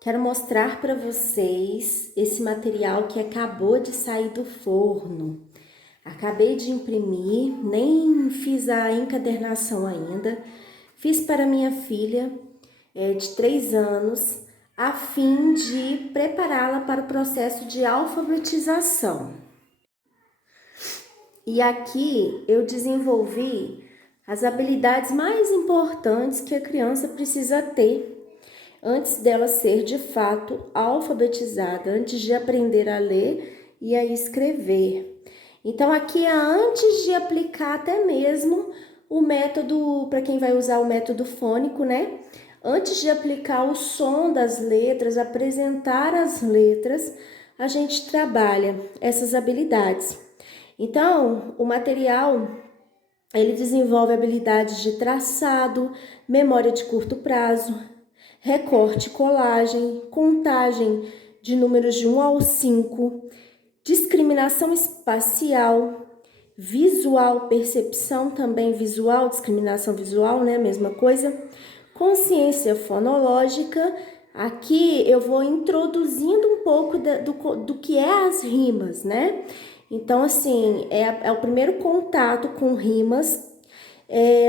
Quero mostrar para vocês esse material que acabou de sair do forno. Acabei de imprimir, nem fiz a encadernação ainda. Fiz para minha filha de 3 anos, a fim de prepará-la para o processo de alfabetização. E aqui eu desenvolvi as habilidades mais importantes que a criança precisa ter antes dela ser de fato alfabetizada, antes de aprender a ler e a escrever. Então aqui é antes de aplicar até mesmo o método, para quem vai usar o método fônico, né? Antes de aplicar o som das letras, apresentar as letras, a gente trabalha essas habilidades. Então, o material, ele desenvolve habilidades de traçado, memória de curto prazo, recorte e colagem, contagem de números de 1 ao 5, discriminação espacial, visual, percepção também visual, discriminação visual, né? Mesma coisa. Consciência fonológica. Aqui eu vou introduzindo um pouco do que é as rimas, né? Então, assim, é o primeiro contato com rimas,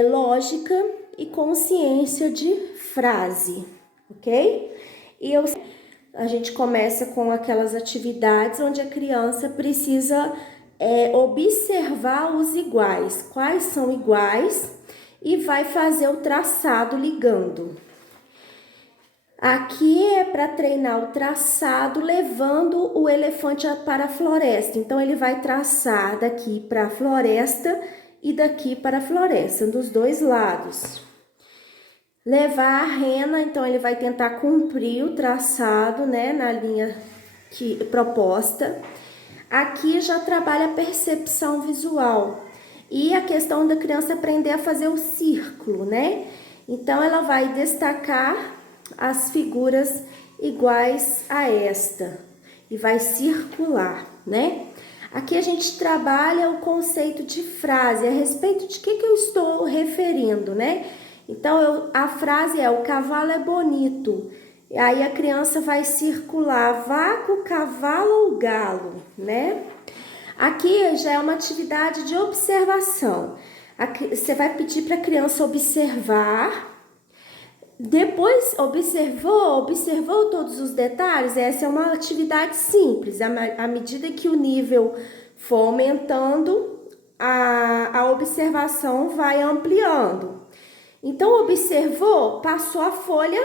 lógica e consciência de frase, ok? E a gente começa com aquelas atividades onde a criança precisa observar os iguais, quais são iguais, e vai fazer o traçado ligando. Aqui é para treinar o traçado levando o elefante para a floresta. Então, ele vai traçar daqui para a floresta e daqui para a floresta, dos dois lados. Levar a rena, então ele vai tentar cumprir o traçado, né, na linha proposta. Aqui já trabalha a percepção visual e a questão da criança aprender a fazer o círculo, né? Então ela vai destacar as figuras iguais a esta e vai circular, né? Aqui a gente trabalha o conceito de frase, a respeito de que eu estou referindo, né? Então, a frase é: o cavalo é bonito. E aí a criança vai circular vaca, cavalo ou galo, né? Aqui já é uma atividade de observação. Aqui, você vai pedir para a criança observar. Depois, observou todos os detalhes? Essa é uma atividade simples. À medida que o nível for aumentando, a observação vai ampliando. Então, observou, passou a folha,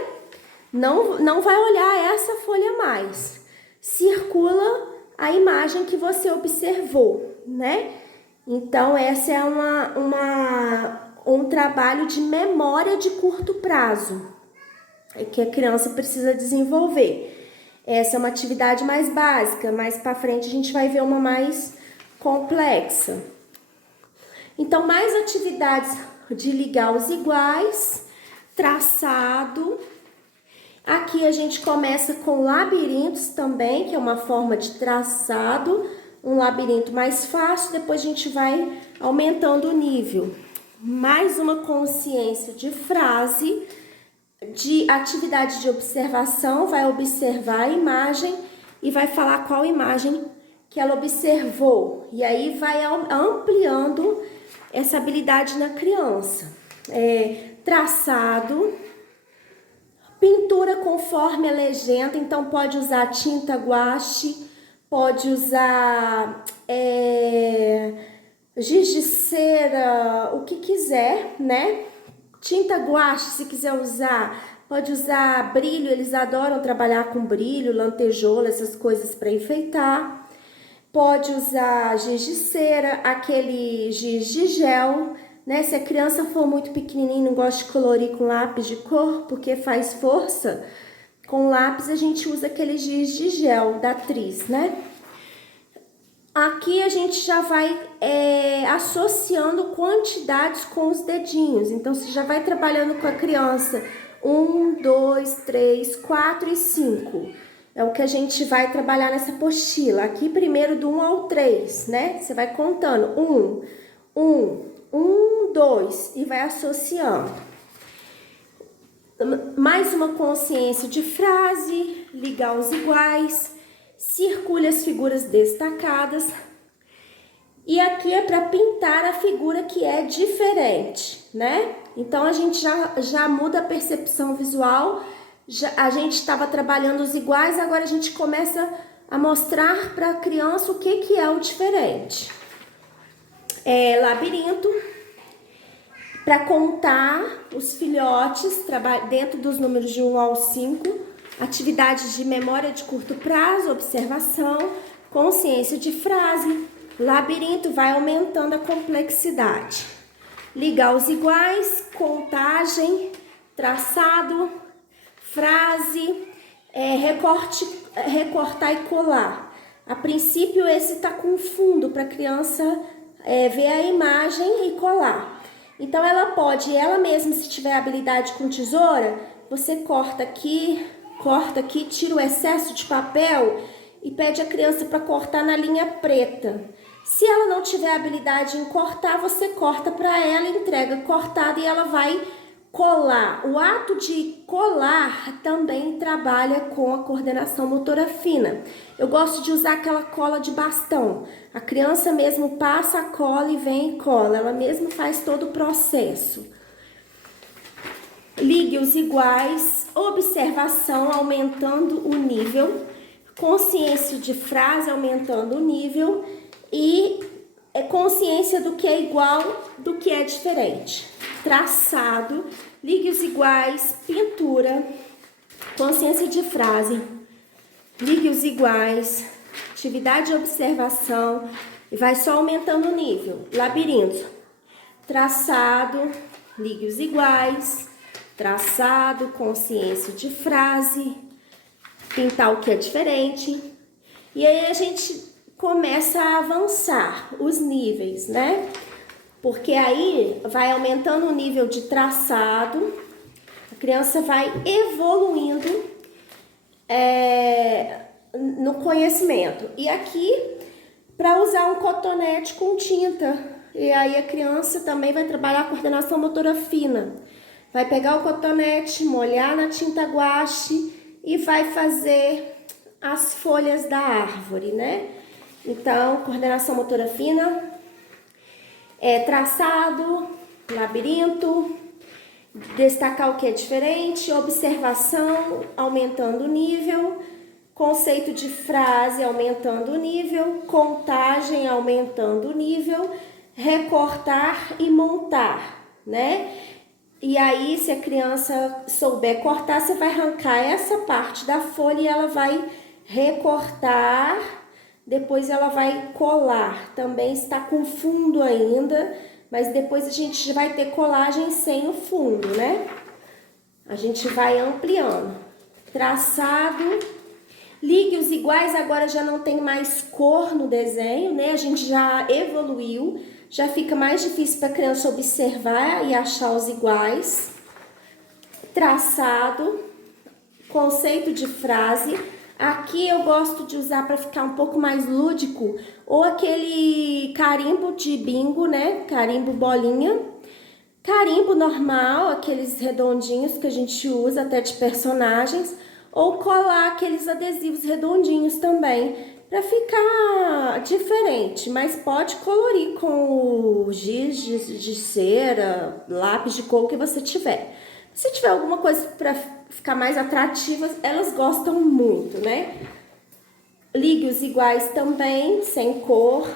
não vai olhar essa folha mais. Circula a imagem que você observou, né? Então, essa é um trabalho de memória de curto prazo que a criança precisa desenvolver. Essa é uma atividade mais básica, mais para frente a gente vai ver uma mais complexa. Então, mais atividades de ligar os iguais, traçado. Aqui a gente começa com labirintos também, que é uma forma de traçado, um labirinto mais fácil, depois a gente vai aumentando o nível. Mais uma consciência de frase, de atividade de observação, vai observar a imagem e vai falar qual imagem que ela observou. E aí vai ampliando essa habilidade na criança. Traçado, pintura conforme a legenda, então pode usar tinta guache, pode usar giz de cera, o que quiser, né? Tinta guache, se quiser usar, pode usar brilho, eles adoram trabalhar com brilho, lantejoula, essas coisas para enfeitar. Pode usar giz de cera, aquele giz de gel, né? Se a criança for muito pequenininha e não gosta de colorir com lápis de cor, porque faz força, com lápis a gente usa aquele giz de gel da Tris, né? Aqui a gente já vai associando quantidades com os dedinhos. Então, você já vai trabalhando com a criança 1, 2, 3, 4 e 5. É o que a gente vai trabalhar nessa apostila. Aqui primeiro do 1 ao 3, né? Você vai contando 1, 2 e vai associando. Mais uma consciência de frase, ligar os iguais, circule as figuras destacadas. E aqui é para pintar a figura que é diferente, né? Então, a gente já muda a percepção visual. A gente estava trabalhando os iguais, agora a gente começa a mostrar para a criança o que é o diferente. Labirinto. Para contar os filhotes, dentro dos números de 1 ao 5, atividades de memória de curto prazo, observação, consciência de frase. Labirinto vai aumentando a complexidade. Ligar os iguais, contagem, traçado, frase, recortar e colar. A princípio, esse tá com fundo para a criança ver a imagem e colar. Então, ela mesma, se tiver habilidade com tesoura, você corta aqui, tira o excesso de papel e pede a criança para cortar na linha preta. Se ela não tiver habilidade em cortar, você corta para ela, entrega cortada e ela vai colar. O ato de colar também trabalha com a coordenação motora fina. Eu gosto de usar aquela cola de bastão. A criança mesmo passa a cola e vem e cola. Ela mesmo faz todo o processo. Ligue os iguais, observação aumentando o nível, consciência de frase aumentando o nível e consciência do que é igual, do que é diferente. Traçado, ligue os iguais, pintura, consciência de frase, ligue os iguais, atividade de observação e vai só aumentando o nível. Labirinto, traçado, ligue os iguais, traçado, consciência de frase, pintar o que é diferente. E aí a gente começa a avançar os níveis, né? Porque aí vai aumentando o nível de traçado, a criança vai evoluindo no conhecimento. E aqui, para usar um cotonete com tinta. E aí a criança também vai trabalhar a coordenação motora fina. Vai pegar o cotonete, molhar na tinta guache e vai fazer as folhas da árvore, né? Então, coordenação motora fina, traçado, labirinto, destacar o que é diferente, observação, aumentando o nível, conceito de frase, aumentando o nível, contagem, aumentando o nível, recortar e montar, né? E aí, se a criança souber cortar, você vai arrancar essa parte da folha e ela vai recortar, depois ela vai colar. Também está com fundo ainda, mas depois a gente vai ter colagem sem o fundo, né? A gente vai ampliando. Traçado, ligue os iguais, agora já não tem mais cor no desenho, né? A gente já evoluiu. Já fica mais difícil para a criança observar e achar os iguais. Traçado, conceito de frase. Aqui eu gosto de usar para ficar um pouco mais lúdico, ou aquele carimbo de bingo, né? Carimbo bolinha. Carimbo normal, aqueles redondinhos que a gente usa até de personagens, ou colar aqueles adesivos redondinhos também, para ficar diferente, mas pode colorir com o giz de cera, lápis de cor que você tiver. Se tiver alguma coisa para ficar mais atrativa, elas gostam muito, né? Ligue os iguais também, sem cor.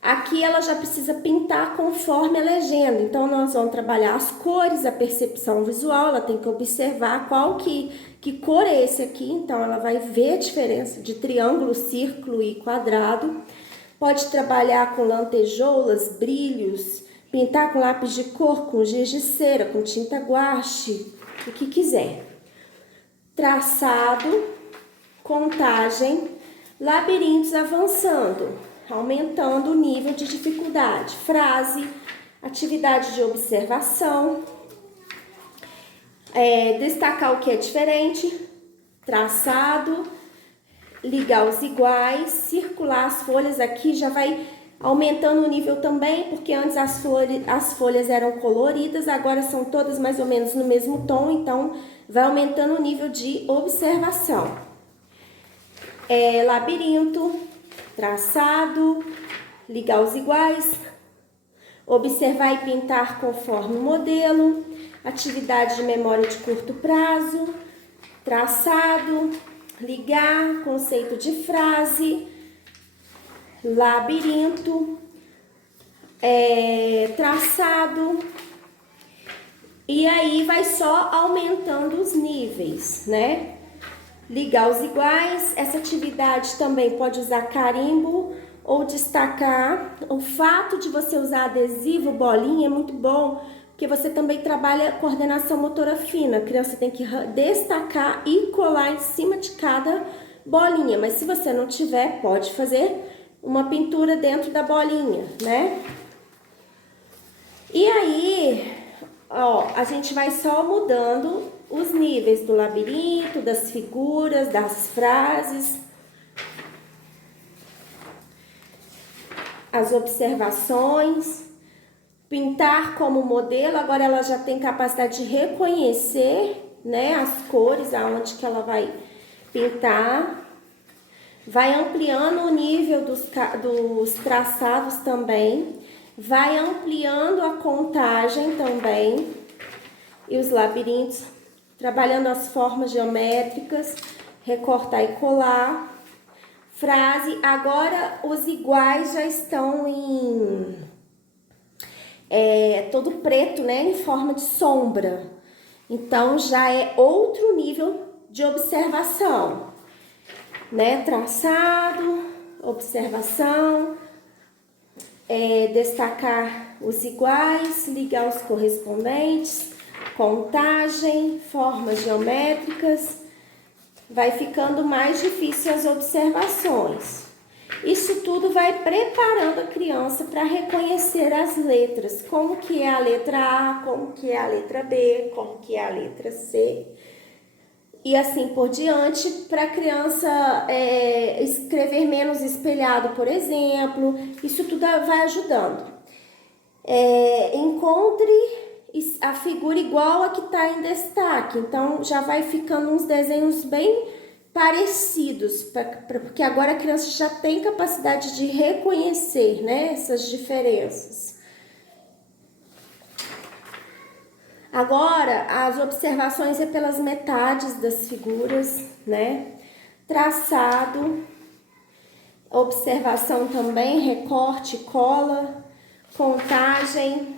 Aqui ela já precisa pintar conforme a legenda, então nós vamos trabalhar as cores, a percepção visual, ela tem que observar qual que cor é esse aqui, então ela vai ver a diferença de triângulo, círculo e quadrado. Pode trabalhar com lantejoulas, brilhos, pintar com lápis de cor, com giz de cera, com tinta guache, o que quiser. Traçado, contagem, labirintos avançando, aumentando o nível de dificuldade. Frase, atividade de observação, destacar o que é diferente, traçado, ligar os iguais, circular as folhas aqui, já vai Aumentando o nível também, porque antes as folhas eram coloridas, agora são todas mais ou menos no mesmo tom, então vai aumentando o nível de observação. Labirinto, traçado, ligar os iguais, observar e pintar conforme o modelo, atividade de memória de curto prazo, traçado, ligar, conceito de frase, labirinto, traçado, e aí vai só aumentando os níveis, né? Ligar os iguais, essa atividade também pode usar carimbo ou destacar. O fato de você usar adesivo, bolinha, é muito bom, porque você também trabalha coordenação motora fina. A criança tem que destacar e colar em cima de cada bolinha, mas se você não tiver, pode fazer uma pintura dentro da bolinha, né? E aí, ó, a gente vai só mudando os níveis do labirinto, das figuras, das frases, as observações, pintar como modelo. Agora ela já tem capacidade de reconhecer, né, as cores, aonde que ela vai pintar. Vai ampliando o nível dos traçados também, vai ampliando a contagem também e os labirintos, trabalhando as formas geométricas, recortar e colar. Frase, agora os iguais já estão em todo preto, né, em forma de sombra. Então já é outro nível de observação, né? Traçado, observação, destacar os iguais, ligar os correspondentes, contagem, formas geométricas. Vai ficando mais difícil as observações. Isso tudo vai preparando a criança para reconhecer as letras, como que é a letra A, como que é a letra B, como que é a letra C, e assim por diante, para a criança escrever menos espelhado, por exemplo. Isso tudo vai ajudando. Encontre a figura igual a que está em destaque, então já vai ficando uns desenhos bem parecidos, porque agora a criança já tem capacidade de reconhecer, né, essas diferenças. Agora, as observações é pelas metades das figuras, né? Traçado, observação também, recorte, cola, contagem,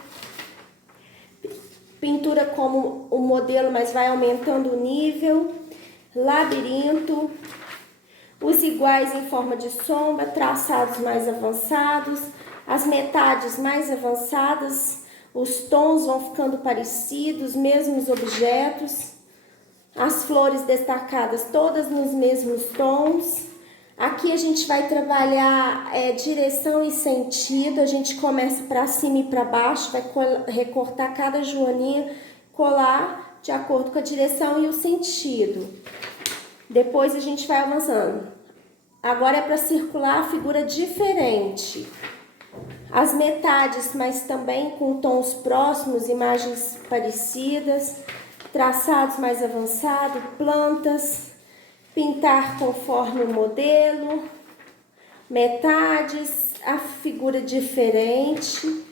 pintura como o modelo, mas vai aumentando o nível, labirinto, os iguais em forma de sombra, traçados mais avançados, as metades mais avançadas, os tons vão ficando parecidos, mesmos objetos, as flores destacadas todas nos mesmos tons. Aqui a gente vai trabalhar direção e sentido, a gente começa para cima e para baixo, vai recortar cada joaninha, colar de acordo com a direção e o sentido. Depois a gente vai avançando. Agora é para circular a figura diferente. As metades, mas também com tons próximos, imagens parecidas, traçados mais avançados, plantas, pintar conforme o modelo, metades, a figura diferente,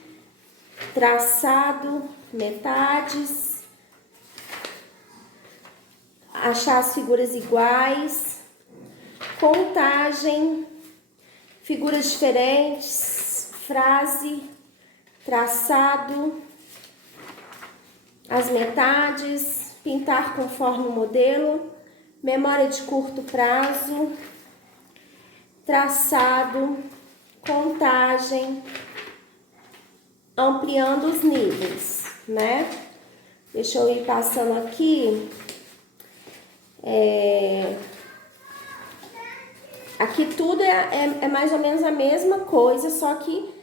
traçado, metades, achar as figuras iguais, contagem, figuras diferentes, frase, traçado, as metades, pintar conforme o modelo, memória de curto prazo, traçado, contagem, ampliando os níveis, né? Deixa eu ir passando aqui. Aqui tudo é mais ou menos a mesma coisa, só que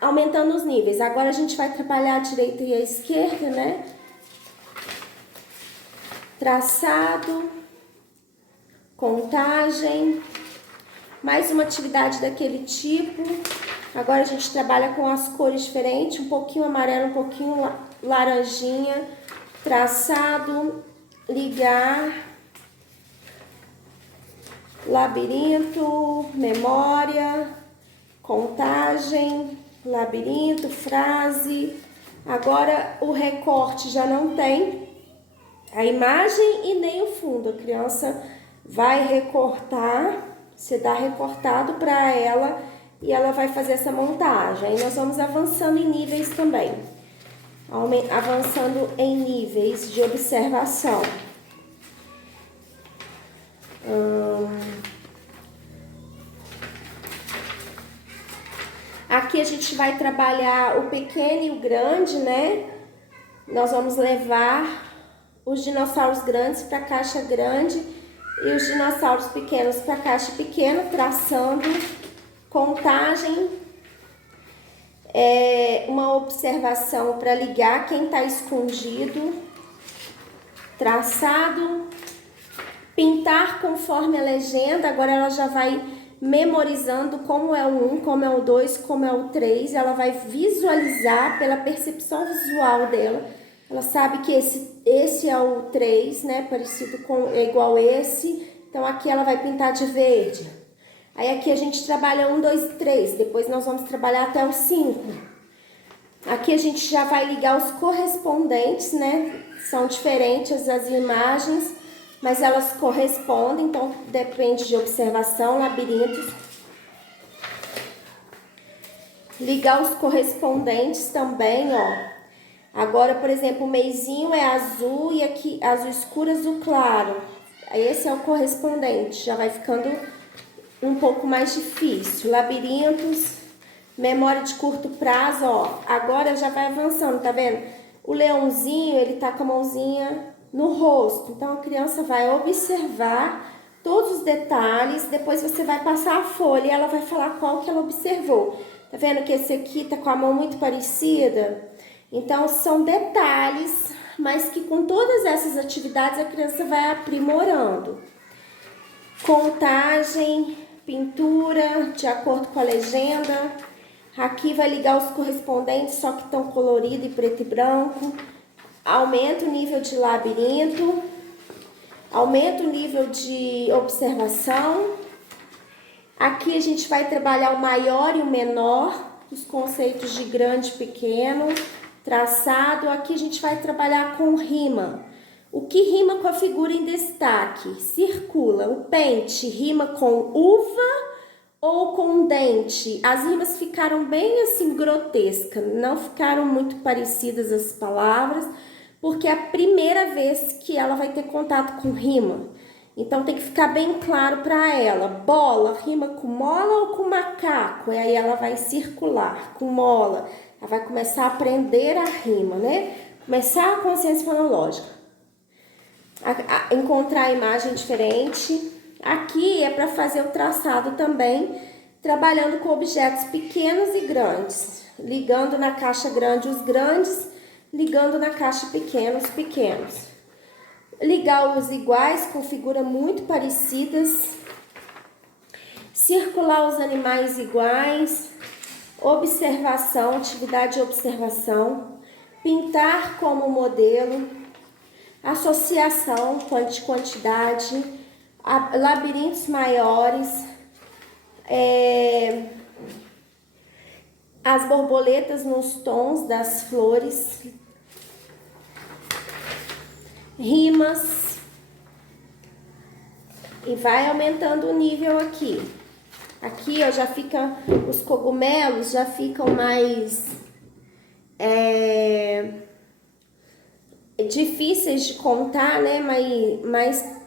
aumentando os níveis. Agora a gente vai trabalhar a direita e a esquerda, né? Traçado, contagem, mais uma atividade daquele tipo, Agora a gente trabalha com as cores diferentes, um pouquinho amarelo, um pouquinho laranjinha, traçado, ligar, labirinto, memória, contagem, labirinto, frase. Agora o recorte já não tem a imagem e nem o fundo. A criança vai recortar, você dá recortado para ela e ela vai fazer essa montagem. Aí nós vamos avançando em níveis também, avançando em níveis de observação. Aqui a gente vai trabalhar o pequeno e o grande, né? Nós vamos levar os dinossauros grandes para a caixa grande e os dinossauros pequenos para a caixa pequena, traçando contagem, uma observação para ligar quem está escondido, traçado, pintar conforme a legenda. Agora ela já vai memorizando como é o 1, como é o 2, como é o 3, ela vai visualizar pela percepção visual dela. Ela sabe que esse é o 3, né? Parecido com, é igual esse. Então aqui ela vai pintar de verde. Aí aqui a gente trabalha 1, 2 e 3. Depois nós vamos trabalhar até o 5. Aqui a gente já vai ligar os correspondentes, né? São diferentes as imagens, mas elas correspondem, então depende de observação, labirintos. Ligar os correspondentes também, ó. Agora, por exemplo, o meizinho é azul e aqui azul escuro, azul claro. Esse é o correspondente, já vai ficando um pouco mais difícil. Labirintos, memória de curto prazo, ó. Agora já vai avançando, tá vendo? O leãozinho, ele tá com a mãozinha no rosto. Então, a criança vai observar todos os detalhes. Depois você vai passar a folha e ela vai falar qual que ela observou. Tá vendo que esse aqui tá com a mão muito parecida? Então, são detalhes, mas que com todas essas atividades a criança vai aprimorando. Contagem, pintura, de acordo com a legenda. Aqui vai ligar os correspondentes, só que estão colorido e preto e branco. Aumenta o nível de labirinto. Aumenta o nível de observação. Aqui a gente vai trabalhar o maior e o menor, os conceitos de grande e pequeno, traçado. Aqui a gente vai trabalhar com rima. O que rima com a figura em destaque? Circula. O pente rima com uva ou com dente? As rimas ficaram bem assim grotescas, não ficaram muito parecidas as palavras, porque é a primeira vez que ela vai ter contato com rima. Então tem que ficar bem claro para ela. Bola rima com mola ou com macaco? E aí ela vai circular com mola. Ela vai começar a aprender a rima, né? Começar a consciência fonológica. Encontrar a imagem diferente. Aqui é para fazer o traçado também, trabalhando com objetos pequenos e grandes, ligando na caixa grande os grandes, ligando na caixa pequena os pequenos. Ligar os iguais com figuras muito parecidas, circular os animais iguais, observação, atividade de observação, pintar como modelo, associação, quantidade, labirintos maiores, as borboletas nos tons das flores, rimas, e vai aumentando o nível aqui. Aqui, ó, já fica, os cogumelos já ficam mais difíceis de contar, né? Mais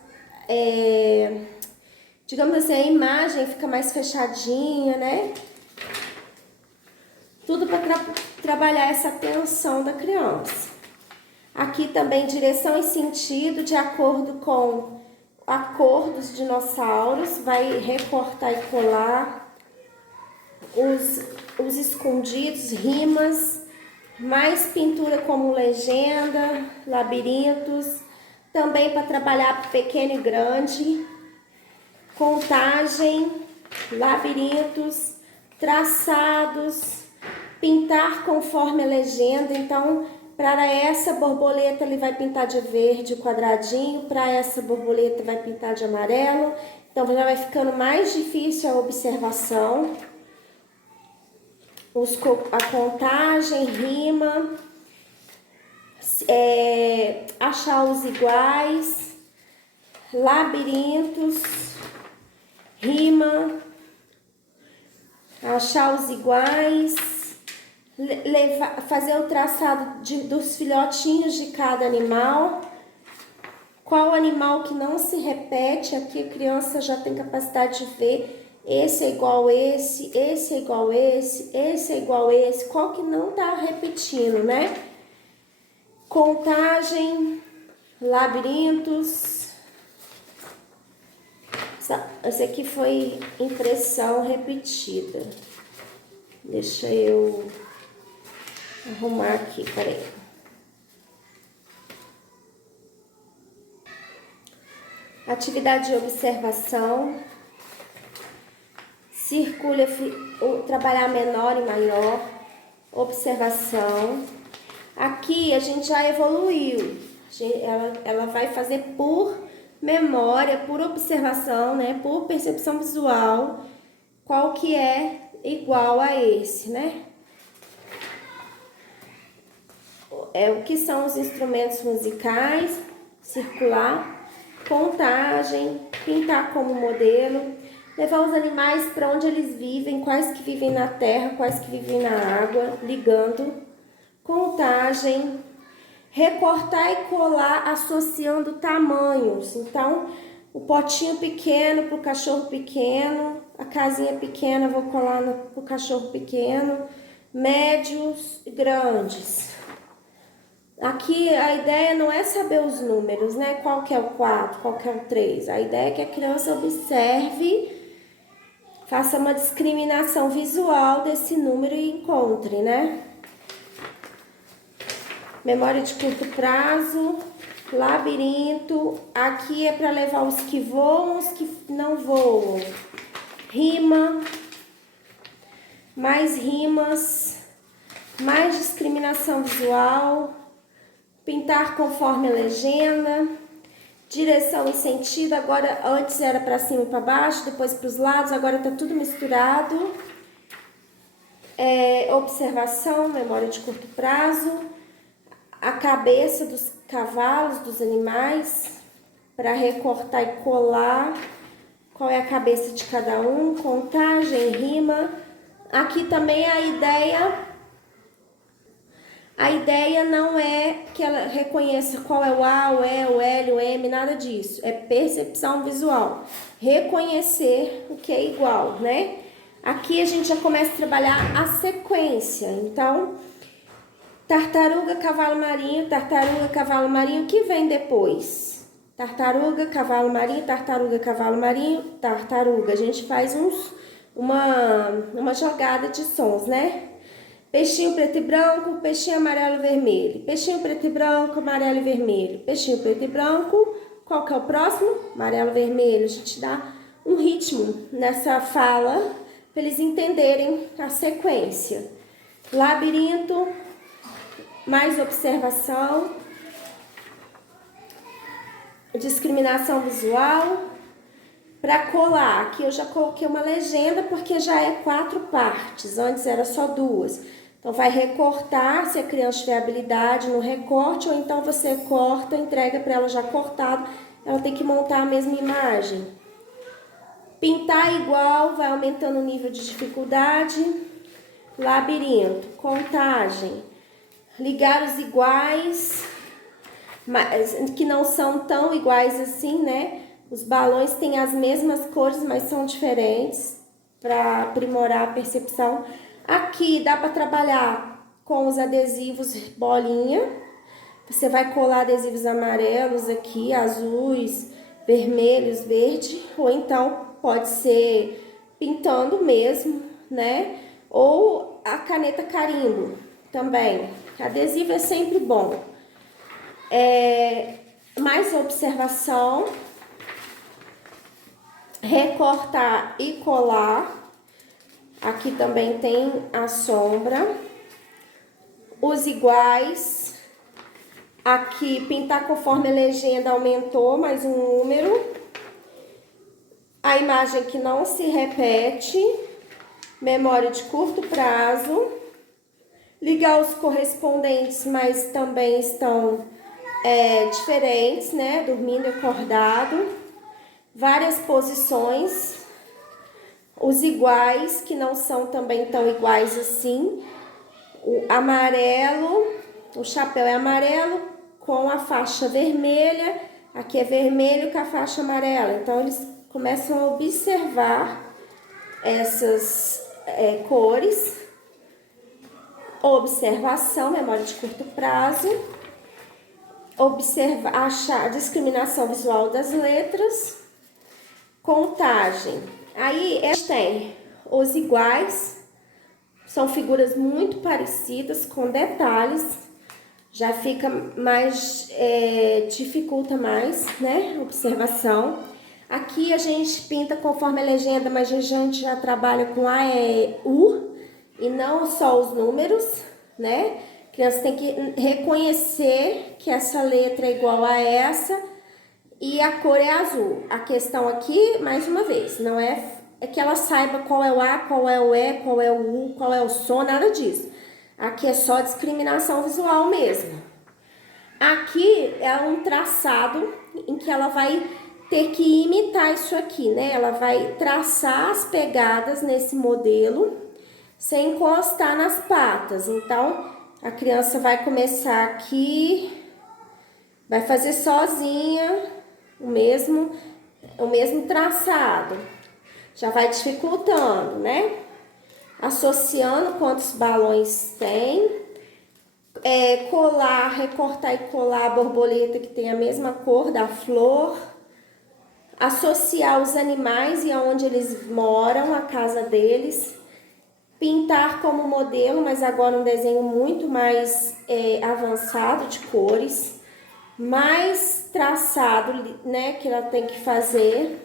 digamos assim, a imagem fica mais fechadinha, né? Tudo para trabalhar essa atenção da criança. Aqui também direção e sentido de acordo com a cor dos dinossauros. Vai recortar e colar os escondidos, rimas, mais pintura como legenda, labirintos. Também para trabalhar pequeno e grande. Contagem, labirintos, traçados, pintar conforme a legenda. Então, para essa borboleta ele vai pintar de verde o quadradinho, para essa borboleta vai pintar de amarelo. Então, já vai ficando mais difícil a observação. A contagem, rima, achar os iguais, labirintos, rima, achar os iguais, fazer o traçado dos filhotinhos de cada animal. Qual animal que não se repete? Aqui a criança já tem capacidade de ver. Esse é igual a esse é igual a esse é igual a esse. Qual que não tá repetindo, né? Contagem, labirintos. Esse aqui foi impressão repetida. Deixa eu arrumar aqui, peraí. Atividade de observação. Circule, trabalhar menor e maior. Observação. Aqui a gente já evoluiu. Ela vai fazer por memória, por observação, né? Por percepção visual. Qual que é igual a esse, né? O que são os instrumentos musicais? Circular, contagem, pintar como modelo, levar os animais para onde eles vivem, quais que vivem na terra, quais que vivem na água, ligando, contagem, recortar e colar associando tamanhos. Então, o potinho pequeno para o cachorro pequeno, a casinha pequena vou colar para o cachorro pequeno, médios e grandes. Aqui a ideia não é saber os números, né? Qual que é o 4, qual que é o 3. A ideia é que a criança observe, faça uma discriminação visual desse número e encontre, né? Memória de curto prazo, labirinto. Aqui é para levar os que voam, os que não voam. Rima, mais rimas, mais discriminação visual. Pintar conforme a legenda, direção e sentido. Agora, antes era para cima e para baixo, depois para os lados, agora tá tudo misturado. Observação, memória de curto prazo, a cabeça dos cavalos, dos animais, para recortar e colar. Qual é a cabeça de cada um? Contagem, rima. Aqui também a ideia não é que ela reconheça qual é o A, o E, o L, o M, nada disso. É percepção visual. Reconhecer o que é igual, né? Aqui a gente já começa a trabalhar a sequência. Então, tartaruga, cavalo marinho, o que vem depois? Tartaruga, cavalo marinho, tartaruga. A gente faz uma jogada de sons, né? Peixinho preto e branco, peixinho amarelo e vermelho. Peixinho preto e branco, amarelo e vermelho. Peixinho preto e branco, qual que é o próximo? Amarelo e vermelho. A gente dá um ritmo nessa fala para eles entenderem a sequência. Labirinto, mais observação. Discriminação visual. Para colar, aqui eu já coloquei uma legenda porque já é 4 partes, antes era só 2. Então, vai recortar, se a criança tiver habilidade no recorte, ou então você corta, entrega para ela já cortado, ela tem que montar a mesma imagem. Pintar igual, vai aumentando o nível de dificuldade. Labirinto, contagem, ligar os iguais, mas que não são tão iguais assim, né? Os balões têm as mesmas cores, mas são diferentes, para aprimorar a percepção. Aqui dá para trabalhar com os adesivos bolinha. Você vai colar adesivos amarelos aqui, azuis, vermelhos, verde, ou então pode ser pintando mesmo, né? Ou a caneta carimbo também. Adesivo é sempre bom. Mais observação. Recortar e colar. Aqui também tem a sombra. Os iguais. Aqui, pintar conforme a legenda aumentou mais um número. A imagem que não se repete. Memória de curto prazo. Ligar os correspondentes, mas também estão diferentes, né? Dormindo e acordado. Várias posições. Os iguais, que não são também tão iguais assim. O amarelo, o chapéu é amarelo com a faixa vermelha. Aqui é vermelho com a faixa amarela. Então, eles começam a observar essas cores. Observação, memória de curto prazo. Achar a discriminação visual das letras. Contagem. Aí, tem os iguais. São figuras muito parecidas, com detalhes. Já fica mais, dificulta mais, né? Observação. Aqui a gente pinta conforme a legenda, mas a gente já trabalha com A, E, U. E não só os números, né? A criança tem que reconhecer que essa letra é igual a essa e a cor é azul. A questão aqui, mais uma vez, não é que ela saiba qual é o A, qual é o E, qual é o U, qual é o som, nada disso. Aqui é só discriminação visual mesmo. Aqui é um traçado em que ela vai ter que imitar isso aqui, né? Ela vai traçar as pegadas nesse modelo sem encostar nas patas. Então, a criança vai começar aqui, vai fazer sozinha o mesmo traçado. Já vai dificultando, né? Associando quantos balões tem. Colar, recortar e colar a borboleta que tem a mesma cor da flor. Associar os animais e aonde eles moram, a casa deles. Pintar como modelo, mas agora um desenho muito mais avançado de cores. Mais traçado, né, que ela tem que fazer.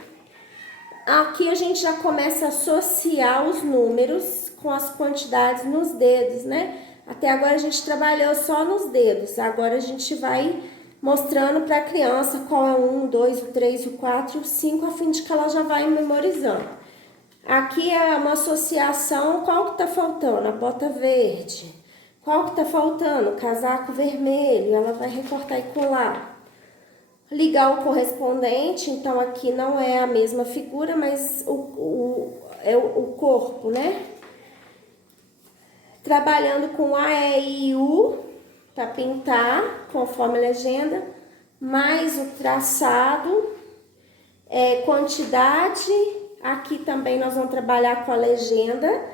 Aqui a gente já começa a associar os números com as quantidades nos dedos, né? Até agora a gente trabalhou só nos dedos. Agora a gente vai mostrando para a criança qual é o 1, 2, o 3, o 4 e o 5, a fim de que ela já vai memorizando. Aqui é uma associação, qual que tá faltando? A bota verde. Qual que tá faltando? O casaco vermelho. Ela vai recortar e colar. Ligar o correspondente, então aqui não é a mesma figura, mas é o corpo, né? Trabalhando com A, E e U para pintar, conforme a legenda, mais o traçado, quantidade. Aqui também nós vamos trabalhar com a legenda.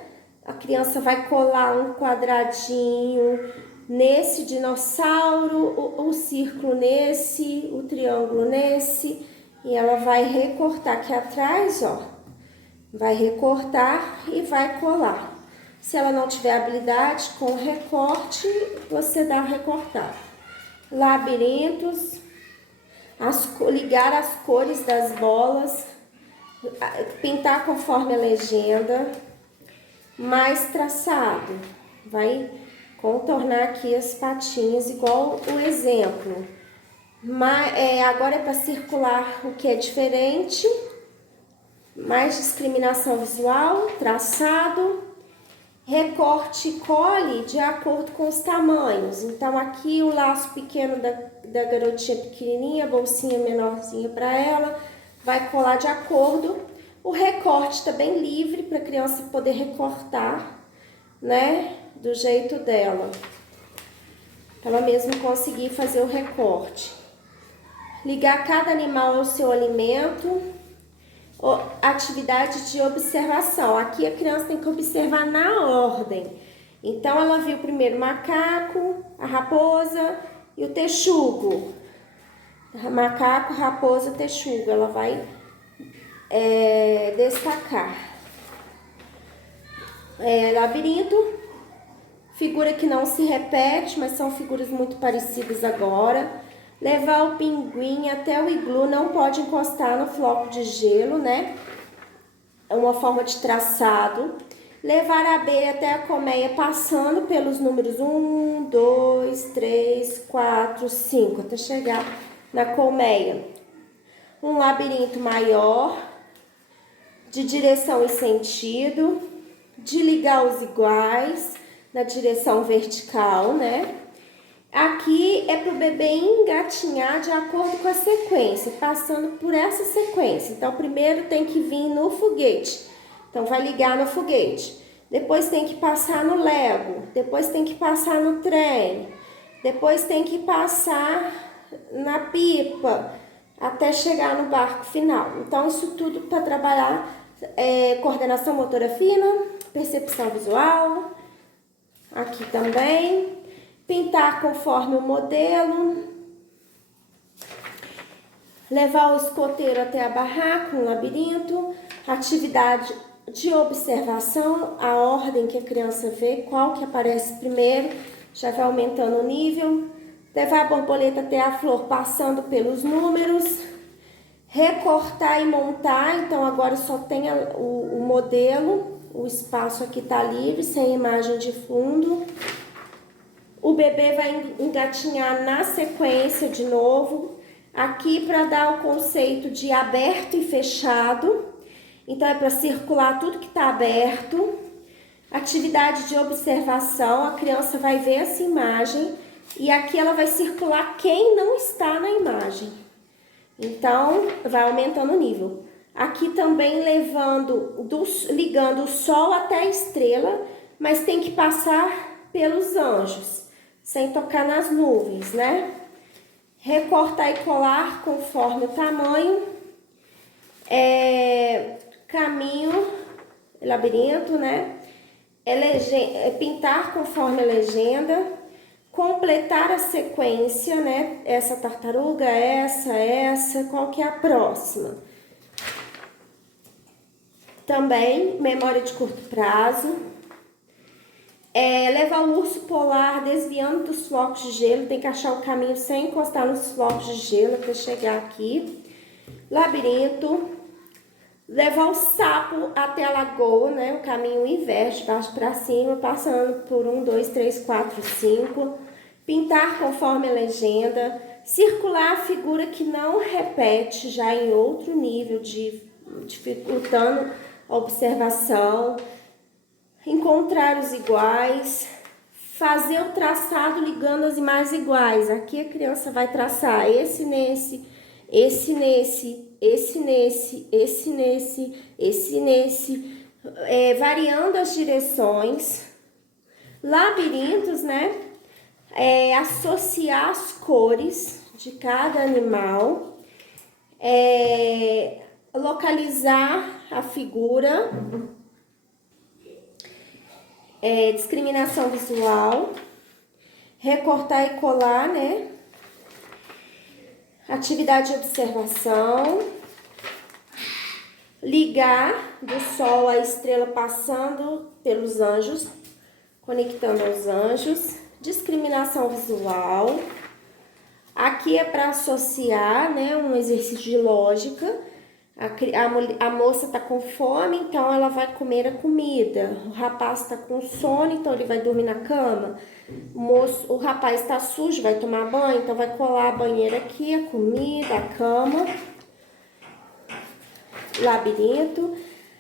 A criança vai colar um quadradinho nesse dinossauro, o círculo nesse, o triângulo nesse, e ela vai recortar aqui atrás, ó. Vai recortar e vai colar. Se ela não tiver habilidade com recorte, você dá recortar. Labirintos, ligar as cores das bolas, pintar conforme a legenda, mais traçado. Vai contornar aqui as patinhas, igual o exemplo. Agora é para circular o que é diferente. Mais discriminação visual, traçado. Recorte e cole de acordo com os tamanhos. Então, aqui o laço pequeno da garotinha pequenininha, bolsinha menorzinha para ela, vai colar de acordo. O recorte está bem livre para a criança poder recortar, né, do jeito dela. Pra ela mesma conseguir fazer o recorte. Ligar cada animal ao seu alimento. Atividade de observação. Aqui a criança tem que observar na ordem. Então, ela viu primeiro o macaco, a raposa e o texugo. Macaco, raposa, texugo. Ela vai destacar. Labirinto. Figura que não se repete, mas são figuras muito parecidas agora. Levar o pinguim até o iglu, não pode encostar no floco de gelo, né? É uma forma de traçado. Levar a abelha até a colmeia passando pelos números 1, 2, 3, 4, 5, até chegar na colmeia. Um labirinto maior, de direção e sentido, de ligar os iguais na direção vertical, né? Aqui é para o bebê engatinhar de acordo com a sequência, passando por essa sequência. Então, primeiro tem que vir no foguete. Então, vai ligar no foguete. Depois tem que passar no Lego. Depois tem que passar no trem. Depois tem que passar na pipa, até chegar no barco final. Então, isso tudo para trabalhar coordenação motora fina, percepção visual. Aqui também. Pintar conforme o modelo. Levar o escoteiro até a barraca, um labirinto. Atividade de observação, a ordem que a criança vê, qual que aparece primeiro, já vai aumentando o nível. Levar a borboleta até a flor, passando pelos números. Recortar e montar, então agora só tem o modelo, o espaço aqui tá livre, sem imagem de fundo. O bebê vai engatinhar na sequência de novo, aqui para dar o conceito de aberto e fechado. Então, é para circular tudo que está aberto. Atividade de observação, a criança vai ver essa imagem e aqui ela vai circular quem não está na imagem. Então, vai aumentando o nível. Aqui também ligando o sol até a estrela, mas tem que passar pelos anjos, sem tocar nas nuvens, né? Recortar e colar conforme o tamanho. Caminho, labirinto, né? Pintar conforme a legenda. Completar a sequência, né? Essa tartaruga, essa, qual que é a próxima? Também, memória de curto prazo. Levar o urso polar desviando dos flocos de gelo, tem que achar o caminho sem encostar nos flocos de gelo até chegar aqui. Labirinto. Levar o sapo até a lagoa, né? O caminho inverso, de baixo para cima, passando por 1, 2, 3, 4, 5. Pintar conforme a legenda. Circular a figura que não repete, já em outro nível, dificultando a observação. Encontrar os iguais, fazer o traçado ligando as imagens iguais. Aqui a criança vai traçar esse nesse, esse nesse, esse nesse, esse nesse, esse nesse, variando as direções. Labirintos, né? Associar as cores de cada animal. Localizar a figura. Discriminação visual, recortar e colar, né? Atividade de observação, ligar do sol à estrela passando pelos anjos, conectando aos anjos, discriminação visual. Aqui é para associar, né? Um exercício de lógica. A moça tá com fome, então ela vai comer a comida. O rapaz tá com sono, então ele vai dormir na cama. O rapaz tá sujo, vai tomar banho, então vai colar a banheira aqui, a comida, a cama. Labirinto.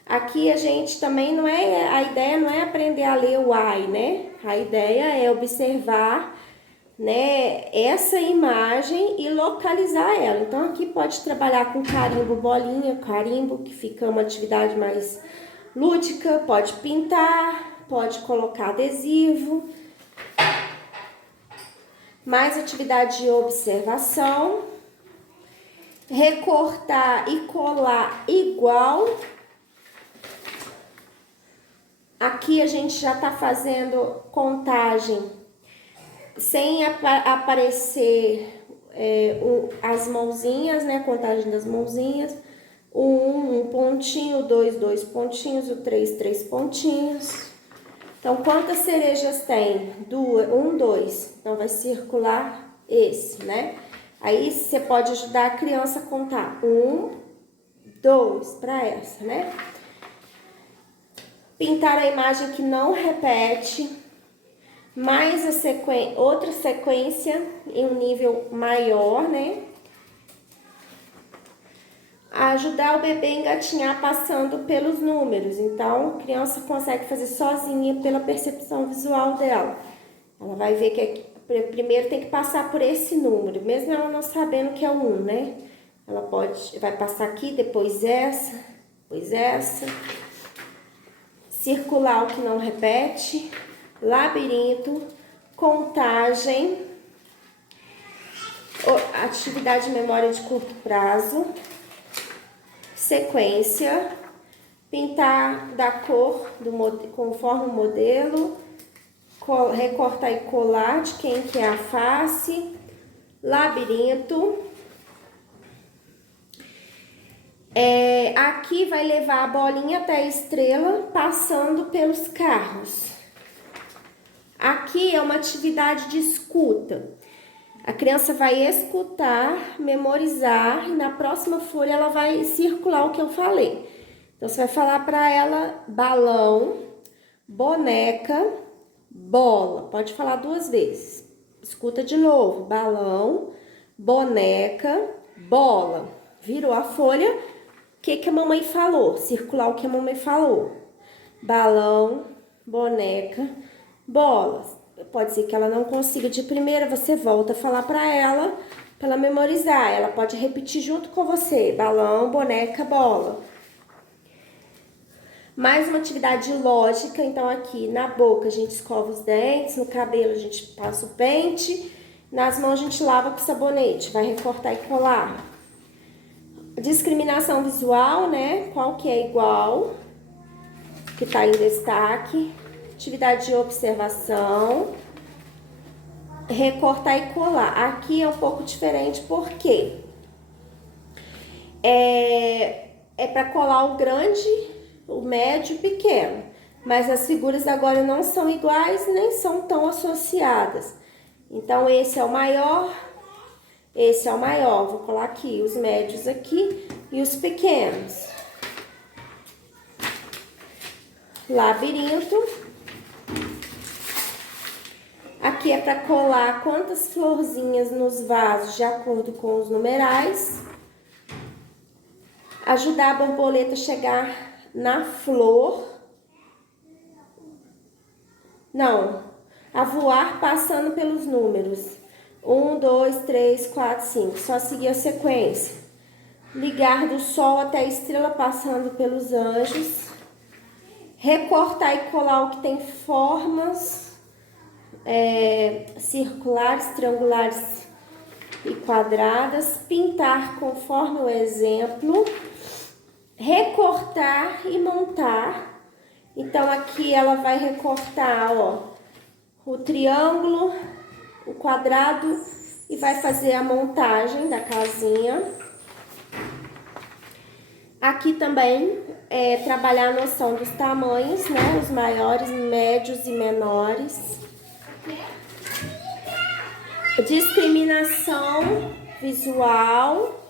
Aqui a gente também a ideia não é aprender a ler o ai, né? A ideia é observar, né, essa imagem e localizar ela. Então aqui pode trabalhar com carimbo, bolinha, carimbo, que fica uma atividade mais lúdica, pode pintar, pode colocar adesivo. Mais atividade de observação. Recortar e colar igual. Aqui a gente já tá fazendo contagem sem aparecer as mãozinhas, né? Contagem das mãozinhas. O 1, 1 pontinho, o 2, 2 pontinhos, o 3, 3 pontinhos. Então, quantas cerejas tem? 2, 1, 2. Então, vai circular esse, né? Aí, você pode ajudar a criança a contar 1, 2 para essa, né? Pintar a imagem que não repete, mais outra sequência em um nível maior, né? Ajudar o bebê a engatinhar passando pelos números. Então, a criança consegue fazer sozinha pela percepção visual dela. Ela vai ver que primeiro tem que passar por esse número, mesmo ela não sabendo que é o 1, né? Ela vai passar aqui, depois essa, depois essa. Circular o que não repete, labirinto, contagem, atividade de memória de curto prazo, sequência, pintar da cor conforme o modelo, recortar e colar de quem que é a face, labirinto. Aqui vai levar a bolinha até a estrela, passando pelos carros. Aqui é uma atividade de escuta. A criança vai escutar, memorizar, e na próxima folha ela vai circular o que eu falei. Então, você vai falar para ela balão, boneca, bola. Pode falar 2 vezes. Escuta de novo. Balão, boneca, bola. Virou a folha. O que a mamãe falou? Circular o que a mamãe falou. Balão, boneca, bolas. Pode ser que ela não consiga de primeira, você volta a falar para ela memorizar. Ela pode repetir junto com você. Balão, boneca, bola. Mais uma atividade lógica. Então, aqui na boca a gente escova os dentes, no cabelo a gente passa o pente, nas mãos a gente lava com sabonete, vai recortar e colar. Discriminação visual, né? Qual que é igual, que tá em destaque. Atividade de observação. Recortar e colar. Aqui é um pouco diferente, porque é para colar o grande, o médio e o pequeno. Mas as figuras agora não são iguais, nem são tão associadas. Então, esse é o maior, esse é o maior. Vou colar aqui os médios aqui e os pequenos. Labirinto. Aqui é para colar quantas florzinhas nos vasos de acordo com os numerais. Ajudar a borboleta a chegar na flor. Não, a voar passando pelos números. 1, 2, 3, 4, 5. Só seguir a sequência. Ligar do sol até a estrela passando pelos anjos. Recortar e colar o que tem formas circulares, triangulares e quadradas. Pintar conforme o exemplo. Recortar e montar. Então, aqui ela vai recortar, ó, o triângulo, o quadrado e vai fazer a montagem da casinha. Aqui também trabalhar a noção dos tamanhos, né? Os maiores, médios e menores. Discriminação visual.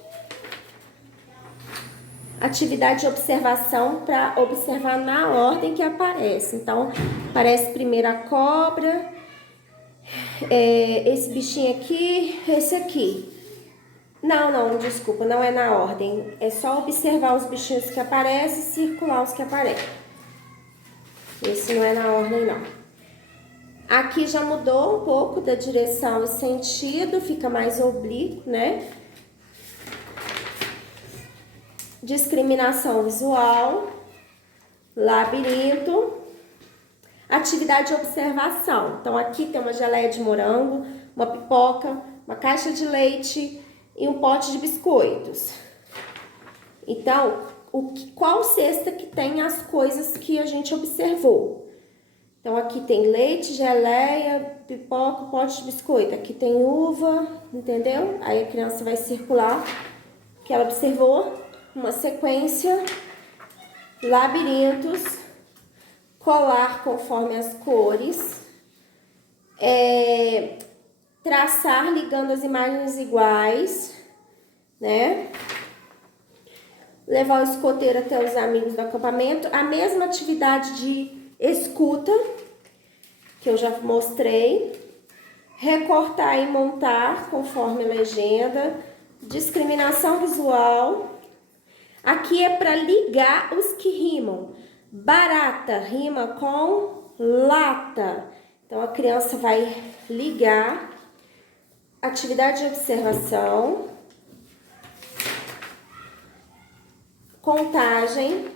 Atividade de observação para observar na ordem que aparece. Então, aparece primeiro a cobra, esse bichinho aqui, esse aqui. Não, desculpa, não é na ordem. É só observar os bichinhos que aparecem e circular os que aparecem. Esse não é na ordem, não. Aqui já mudou um pouco da direção e sentido, fica mais oblíquo, né? Discriminação visual, labirinto, atividade de observação. Então, aqui tem uma geleia de morango, uma pipoca, uma caixa de leite e um pote de biscoitos. Então, qual cesta que tem as coisas que a gente observou? Então, aqui tem leite, geleia, pipoca, pote de biscoito. Aqui tem uva, entendeu? Aí a criança vai circular o que ela observou. Uma sequência, labirintos, colar conforme as cores, traçar ligando as imagens iguais, né? levar o escoteiro até os amigos do acampamento. A mesma atividade de escuta, que eu já mostrei. Recortar e montar, conforme a legenda. Discriminação visual. Aqui é para ligar os que rimam. Barata rima com lata. Então, a criança vai ligar. Atividade de observação. Contagem.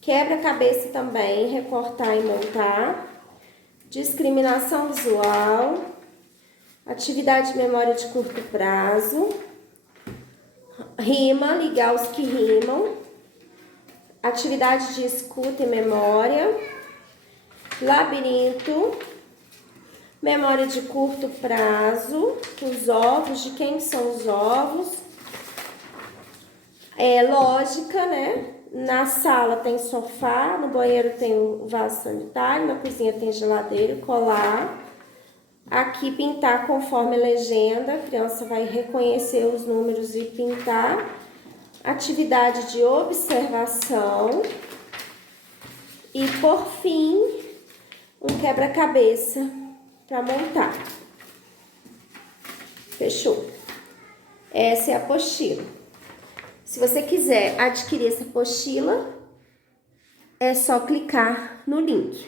Quebra-cabeça também, recortar e montar. Discriminação visual. Atividade de memória de curto prazo. Rima, ligar os que rimam. Atividade de escuta e memória. Labirinto. Memória de curto prazo. Os ovos, de quem são os ovos. Lógica, né? Na sala tem sofá, no banheiro tem o vaso sanitário, na cozinha tem geladeira, colar. Aqui pintar conforme a legenda, a criança vai reconhecer os números e pintar. Atividade de observação. E por fim, um quebra-cabeça para montar. Fechou? Essa é a apostila. Se você quiser adquirir essa apostila, é só clicar no link.